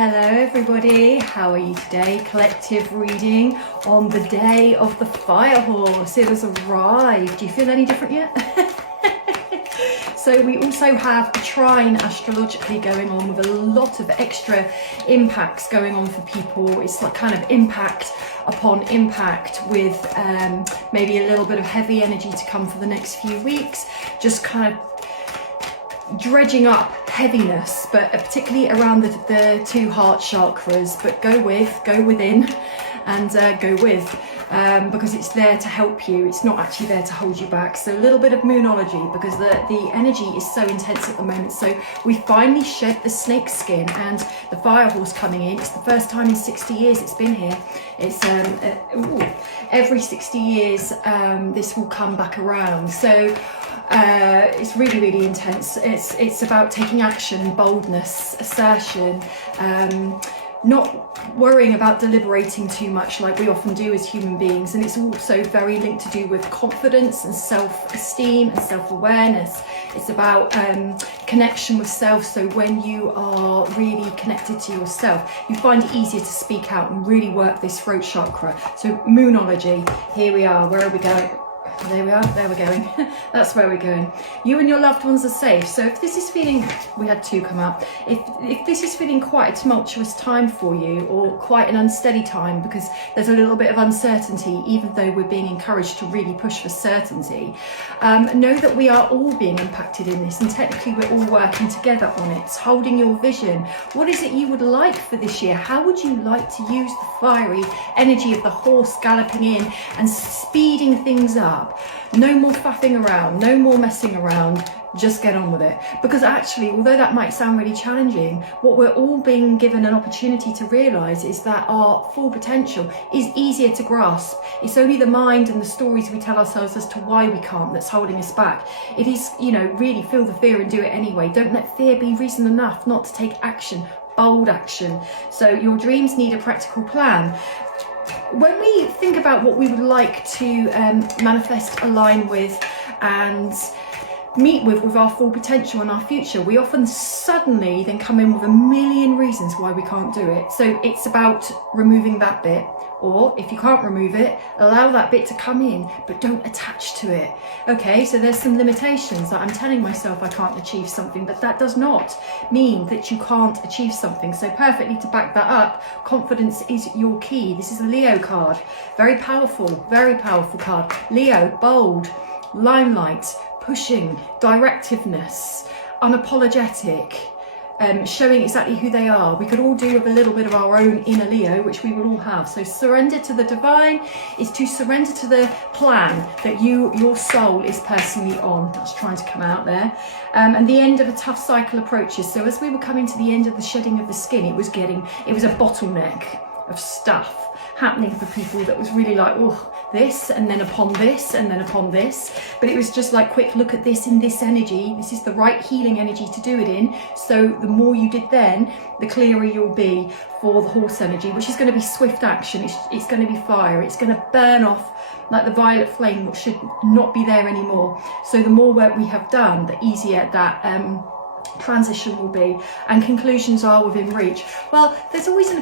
Hello everybody, how are you today? Collective reading on the day of the fire horse. It has arrived. Do you feel any different yet? So we also have a trine astrologically going on with a lot of extra impacts going on for people. It's like kind of impact upon impact with maybe a little bit of heavy energy to come for the next few weeks. Just kind of dredging up heaviness, but particularly around the two heart chakras. But go within and go with, because it's there to help you. It's not actually there to hold you back. So a little bit of moonology, because the energy is so intense at the moment. So we finally shed the snake skin, and the fire horse coming in. It's the first time in 60 years it's been here. It's every 60 years this will come back around. So it's really, really intense. It's about taking action, boldness, assertion, not worrying about deliberating too much like we often do as human beings. And it's also very linked to do with confidence and self-esteem and self-awareness. It's about connection with self. So when you are really connected to yourself, you find it easier to speak out and really work this throat chakra. So moonology, here we are. Where are we going? There we are, there we're going. That's where we're going. You and your loved ones are safe. So if this is feeling, we had two come up, if this is feeling quite a tumultuous time for you, or quite an unsteady time because there's a little bit of uncertainty, even though we're being encouraged to really push for certainty, know that we are all being impacted in this, and technically we're all working together on it. It's holding your vision. What is it you would like for this year? How would you like to use the fiery energy of the horse galloping in and speeding things up? No more faffing around, no more messing around, just get on with it. Because actually, although that might sound really challenging, what we're all being given an opportunity to realise is that our full potential is easier to grasp. It's only the mind and the stories we tell ourselves as to why we can't that's holding us back. It is, really feel the fear and do it anyway. Don't let fear be reason enough not to take action, bold action. So your dreams need a practical plan. When we think about what we would like to manifest, align with and meet with our full potential and our future, we often suddenly then come in with a million reasons why we can't do it. So it's about removing that bit, or if you can't remove it, allow that bit to come in, but don't attach to it. Okay, so there's some limitations that I'm telling myself I can't achieve something, but that does not mean that you can't achieve something. So perfectly to back that up, confidence is your key. This is a Leo card. Very powerful card. Leo, bold, limelight, pushing, directiveness, unapologetic, showing exactly who they are. We could all do with a little bit of our own inner Leo, which we will all have. So surrender to the divine is to surrender to the plan that your soul is personally on. That's trying to come out there. And the end of a tough cycle approaches. So as we were coming to the end of the shedding of the skin, it was a bottleneck of stuff happening for people that was really like, oh, this, and then upon this, and then upon this. But it was just like, quick look at this in this energy. This is the right healing energy to do it in. So the more you did then, the clearer you'll be for the horse energy, which is going to be swift action. It's going to be fire. It's going to burn off like the violet flame, which should not be there anymore. So the more work we have done, the easier that transition will be, and conclusions are within reach. Well, there's always a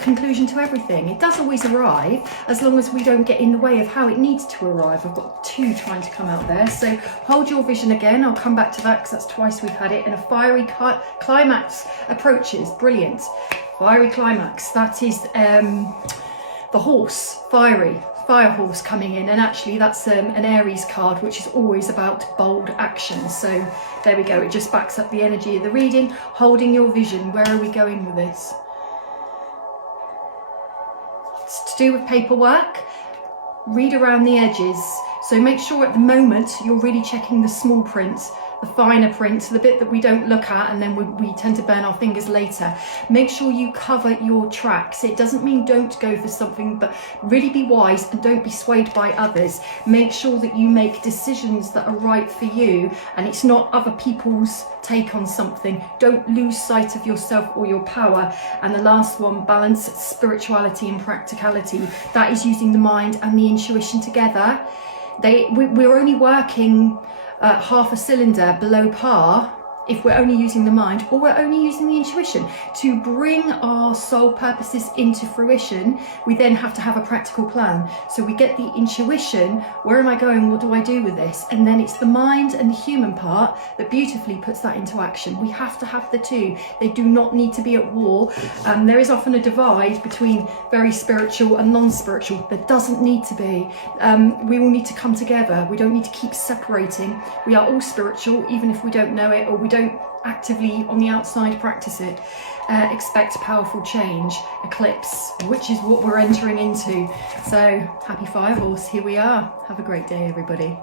conclusion to everything. It does always arrive, as long as we don't get in the way of how it needs to arrive. I've got two trying to come out there, so hold your vision again. I'll come back to that because that's twice we've had it. And a fiery climax approaches. Brilliant. Fiery climax, that is the horse, fire horse coming in, and actually that's an Aries card, which is always about bold action. So there we go, it just backs up the energy of the reading. Holding your vision. Where are we going with this? It's to do with paperwork. Read around the edges. So make sure at the moment you're really checking the small print, the finer print, the bit that we don't look at and then we tend to burn our fingers later. Make sure you cover your tracks. It doesn't mean don't go for something, but really be wise and don't be swayed by others. Make sure that you make decisions that are right for you and it's not other people's take on something. Don't lose sight of yourself or your power. And the last one, balance spirituality and practicality. That is using the mind and the intuition together. We're only working half a cylinder below par if we're only using the mind, or we're only using the intuition. To bring our soul purposes into fruition, we then have to have a practical plan. So we get the intuition, where am I going, what do I do with this? And then it's the mind and the human part that beautifully puts that into action. We have to have the two. They do not need to be at war. There is often a divide between very spiritual and non-spiritual. There doesn't need to be. We all need to come together. We don't need to keep separating. We are all spiritual, even if we don't know it, or we don't actively on the outside practice it. Expect powerful change, eclipse, which is what we're entering into. So happy Fire Horse, here we are. Have a great day, everybody.